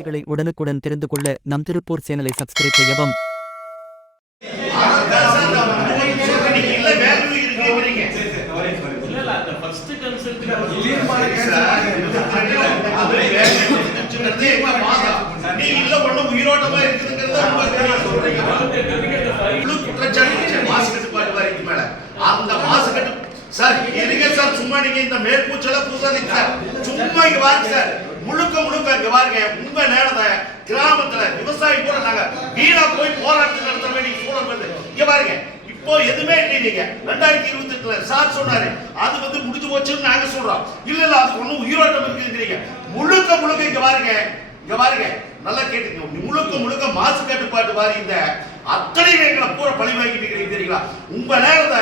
செய்திகளை உடனுக்குடன் தெரிந்து கொள்ள நம் திருப்பூர் சேனலை சப்ஸ்கிரைப் செய்யவும். அந்த சார் சார் சும்மா நீங்க இந்த மேற்பூச்சல பூசாதீங்க சார் சும்மா இங்க வாங்க சார் முழுக்க முழுக்க இங்க பாருங்க உங்க நேரத்தை கிராமத்துல விவசாயி கூட நாங்க வீணா போய் போராட்டத்தில் நடத்துற வேண்டிய சூழல் வந்து இங்க பாருங்க இப்போ எதுவுமே இல்லைங்க. ரெண்டாயிரத்தி இருபத்தி எட்டுல சார் சொன்னாரு அது வந்து முடிஞ்சு போச்சுன்னு நாங்க சொல்றோம். இல்ல இல்ல அது ஒண்ணும் உயிரோட்டம் இருக்குங்கிறீங்க. முழுக்க முழுக்க இங்க பாருங்க இங்க பாருங்க நல்லா கேட்டுக்கோங்க முழுக்க முழுக்க மாசு கட்டுப்பாட்டு வாரி இந்த அத்தனை எங்களை பூரா பழி வாங்கிட்டு இருக்கிறீங்க தெரியுங்களா? உங்க நேரத்தை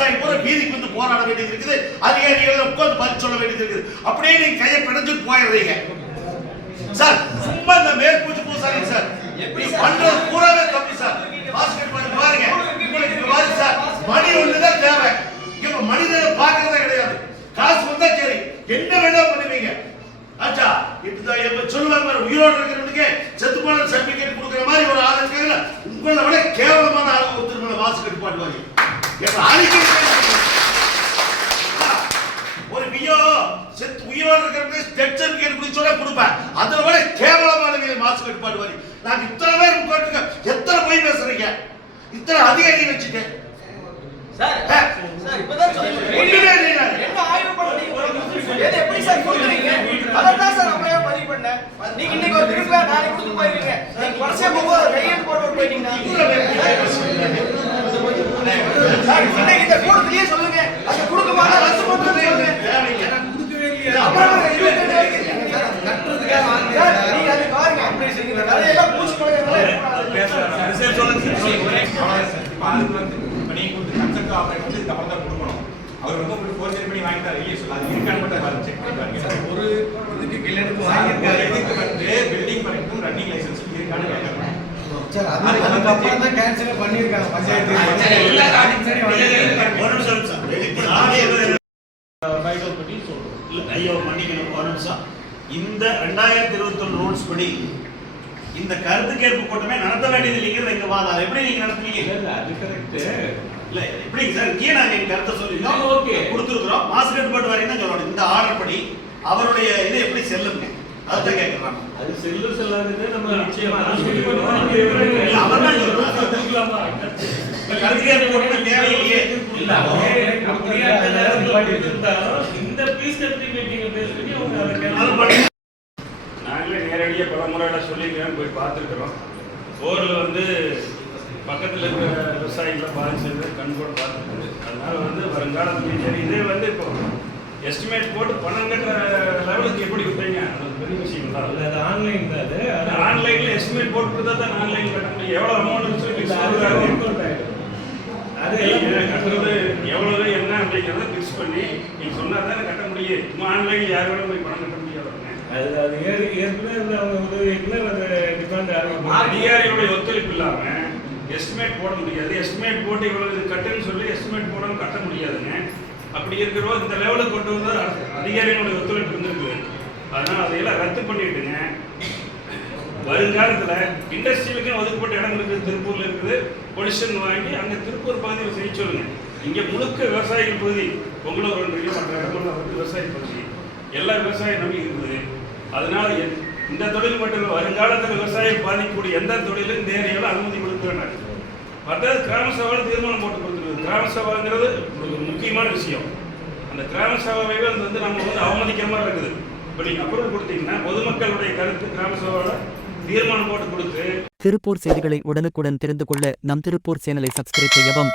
விவசாயி பூரா வீதிக்கு வந்து போராட வேண்டியது இருக்குது. அதிகாரிகள் உட்கார்ந்து பதில் சொல்ல வேண்டியது இருக்குது. அப்படியே நீங்க கையை பிணைஞ்சிட்டு போயிடுறீங்க. சார் சும்மா இந்த மேற்பூச்சி பூசாதீங்க சார். எப்படி பண்றது பூராவே தப்பு சார். மாசு கட்டுப்பாடு பாருங்க. உங்களுக்கு பாருங்க சார். மணி ஒண்ணுதான் தேவை. இங்க மனிதனை பார்க்கறதே கிடையாது. காசு வந்தா சரி. என்ன வேணா பண்ணுவீங்க. ஆச்சா இப்ப இப்ப சொல்லுவாங்க பாரு, உயிரோட இருக்கிறவனுக்கு செத்து போன சர்டிபிகேட் கொடுக்குற மாதிரி ஒரு ஆள் இருக்காங்கல்ல உங்களை விட கேவலமான ஆள் ஒருத்தர் மேல மாசு கட்டுப்பாடு வாங்கி எப்ப அழிக்க ஒரு வியோ செத்து உயிரோட இருக்கிறவங்க டெத் சர்டிபிகேட் சொல்ல கொடுப்பேன். அதுல விட கேவலமான மாசு கட்டுப்பாடு வாங்கி நாங்க இத்தனை பேர் உட்காந்துருக்க எத்தனை போய் பேசுறீங்க? இத்தனை அதிகாரி வச்சுட்டு. நீங்க இன்னைக்கு ஒரு திருப்பி நாளைக்கு கொடுத்து போயிருக்கீங்க. வருஷம் போகும்போது கையெழுத்து போட்டு போயிட்டீங்க சார் இன்னைக்கு இந்த கூட்டத்திலேயே சொல்லுங்க அது கொடுக்குமா ரத்து பண்ணுறது சொல்லுங்க அப்புறம் இருபத்தி ரெண்டு வரைக்கும் இருக்கீங்க. சார், நீங்க அது பாருங்க அதையெல்லாம் பூச்சி இப்ப அதுக்கு வந்து இப்ப நீங்க கொடுத்த கன்செப்ட் ஆபரேட் வந்து இந்த பணத்தை கொடுக்கணும் அவர் வந்து உங்களுக்கு ஃபோர் பண்ணி வாங்கிட்டார் இல்லையே சொல்ல அது இருக்கான்னு மட்டும் செக் பண்ணி பாருங்க ஒரு இதுக்கு வாங்கியிருக்காரு இதுக்கு வந்து பில்டிங் பர்மிட்டும் ரன்னிங் லைசன்ஸ் இருக்கான்னு சார் அதுக்கப்புறம் தான் கேன்சல் பண்ணியிருக்காங்க பஞ்சாயத்து சரி ஒரு நிமிஷம் சார் நானே ஐயோ மன்னிக்கணும் ஒரு நிமிஷம் இந்த ரெண்டாயிரத்தி இருபத்தொன்னு ரூல்ஸ் படி இந்த கருத்து கேட்பு கூட்டமே நடத்த வேண்டியது இல்லைங்கிறது எங்க வாதம் அதை எப்படி நீங்க நடத்துவீங்க அது கரெக்ட் இல்ல எப்படிங்க சார் இங்கே நாங்க எங்க கருத்தை சொல்லிருக்கோம் okay. கொடுத்துருக்குறோம் மாசு கட்டுப்பாட்டு வரையும் தான் சொல்லணும் இந்த ஆர்டர் படி அவருடைய இது எப்படி செல்லுங்க அதுதான் கேட்கலாம் அது செல்லு செல்லாதது நம்ம நிச்சயமா அவர் தான். இந்த கருத்து கேட்பு கூட்டமே தேவையில்லையே இந்த பீஸ் சர்டிபிகேட் பேஸ் பண்ணி அவங்க அதை அது cancel பண்ணி நாங்களே நேரடியாக பல சொல்லிக்கிறோம் போய் பார்த்துருக்குறோம். போரில் வந்து பக்கத்தில் இருக்கிற விவசாயிகளை பாதிச்சது கண்கூட பார்த்துருக்குது. அதனால வந்து வருங்காலத்துலையும் சரி இதே வந்து இப்போ எஸ்டிமேட் போட்டு பணம் கட்டுற லெவலுக்கு எப்படி விட்டீங்க? அது பெரிய விஷயம் தான். அது ஆன்லைன் தான் அது. அது ஆன்லைனில் எஸ்டிமேட் போட்டு கொடுத்தா தான் ஆன்லைன் கட்ட முடியும். எவ்வளோ அமௌண்ட் சொல்லி இல்ல, அது கட்டுறது எவ்வளவு என்ன அப்படிங்கிறத ஃபிக்ஸ் பண்ணி நீங்க சொன்னா தானே கட்ட முடியும். சும்மா ஆன்லைனில் யார் வேணும் போய் பணம் கட்ட அது அது ஏற்க- ஏற்கனவே இருந்த அவங்க உதவிக்குள்ள அது டிமாண்ட் ஆரம்பிக்கும் அதிகாரியோட ஒத்துழைப்பு இல்லாம எஸ்டிமேட் போட முடியாது. எஸ்டிமேட் போட்டு இவ்வளவு இது கட்டுன்னு சொல்லி எஸ்டிமேட் போடாமல் கட்ட முடியாதுங்க. அப்படி இருக்கிறவோ இந்த லெவலுக்கு கொண்டு வந்து அதிகாரிகளுடைய ஒத்துழைப்பு இருந்திருக்கு. அதனால அதையெல்லாம் ரத்து பண்ணிட்டுங்க. வருங்காலத்தில் இண்டஸ்ட்ரியலுக்கு ஒதுக்கப்பட்ட இடம் இருக்குது. திருப்பூரில் இருக்குது. பொலிஷன் வாங்கி அங்கே திருப்பூர் பகுதியில் செய்ய சொல்லுங்க. இங்கே முழுக்க விவசாயிகள் பகுதி பொங்கலூர் ஒன்றியம் மற்ற இடங்களில் வந்து விவசாய பகுதி. எல்லா விவசாயம் நம்பி இருக்குது. அதனால இந்த தொழில் மட்டும் வருங்காலத்தில் விவசாயம் பாதிக்கக்கூடிய எந்த தொழிலும் இந்த ஏரியாவில் அனுமதி கொடுக்க வேண்டாம் மற்றது கிராம சபாவில் தீர்மானம் போட்டு கொடுத்துருக்கு கிராம சபாங்கிறது ஒரு முக்கியமான விஷயம். அந்த கிராம சபாவை வந்து நம்ம வந்து அவமதிக்கிற மாதிரி இருக்குது. இப்போ நீங்கள் அப்ரூவல் கொடுத்தீங்கன்னா பொதுமக்களுடைய கருத்து கிராம சபாவில் தீர்மானம் போட்டு கொடுத்து திருப்பூர் செய்திகளை உடனுக்குடன் தெரிந்து கொள்ள நம் திருப்பூர் சேனலை சப்ஸ்கிரைப் செய்யவும்